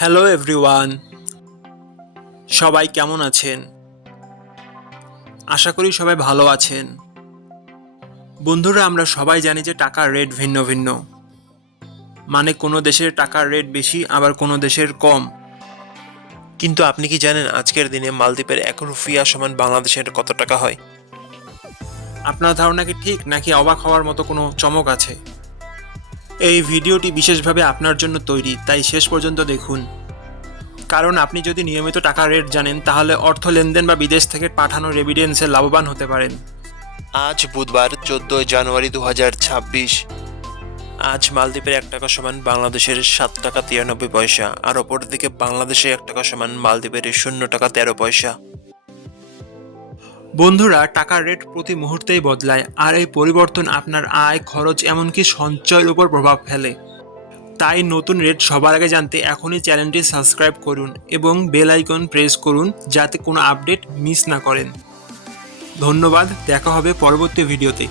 Hello everyone, সবাই কেমন আছেন? আশা করি সবাই ভালো আছেন। বন্ধুরা, আমরা সবাই জানি যে টাকার রেট ভিন্ন ভিন্ন। মানে কোনো দেশের টাকার রেট বেশি, আবার কোনো দেশের কম। কিন্তু আপনি কি জানেন আজকের দিনে মালদ্বীপের ১ রুপিয়া সমান বাংলাদেশের কত টাকা হয়? আপনার ধারণা কি ঠিক, নাকি অবাক হওয়ার মতো কোনো চমক আছে? এই ভিডিওটি বিশেষভাবে আপনার জন্য তৈরি, তাই শেষ পর্যন্ত দেখুন। কারণ আপনি যদি নিয়মিত টাকার রেট জানেন, তাহলে অর্থ লেনদেন বা বিদেশ থেকে পাঠানো রেমিটেন্সে লাভবান হতে পারেন। আজ বুধবার ১৪ জানুয়ারি ২০২৬। আজ মালদ্বীপের ১ টাকা সমান বাংলাদেশের ৭ টাকা ৯৩ পয়সা, আর অপরদিকে বাংলাদেশে ১ টাকা সমান মালদ্বীপের ০ টাকা ১৩ পয়সা। বন্ধুরা, টাকার রেট প্রতি মুহূর্তেই বদলায়, আর এই পরিবর্তন আপনার আয়, খরচ, এমনকি সঞ্চয়ের উপর প্রভাব ফেলে। তাই নতুন রেট সবার আগে জানতে এখনই চ্যানেলটি সাবস্ক্রাইব করুন এবং বেল আইকন প্রেস করুন, যাতে কোনো আপডেট মিস না করেন। ধন্যবাদ, দেখা হবে পরবর্তী ভিডিওতে।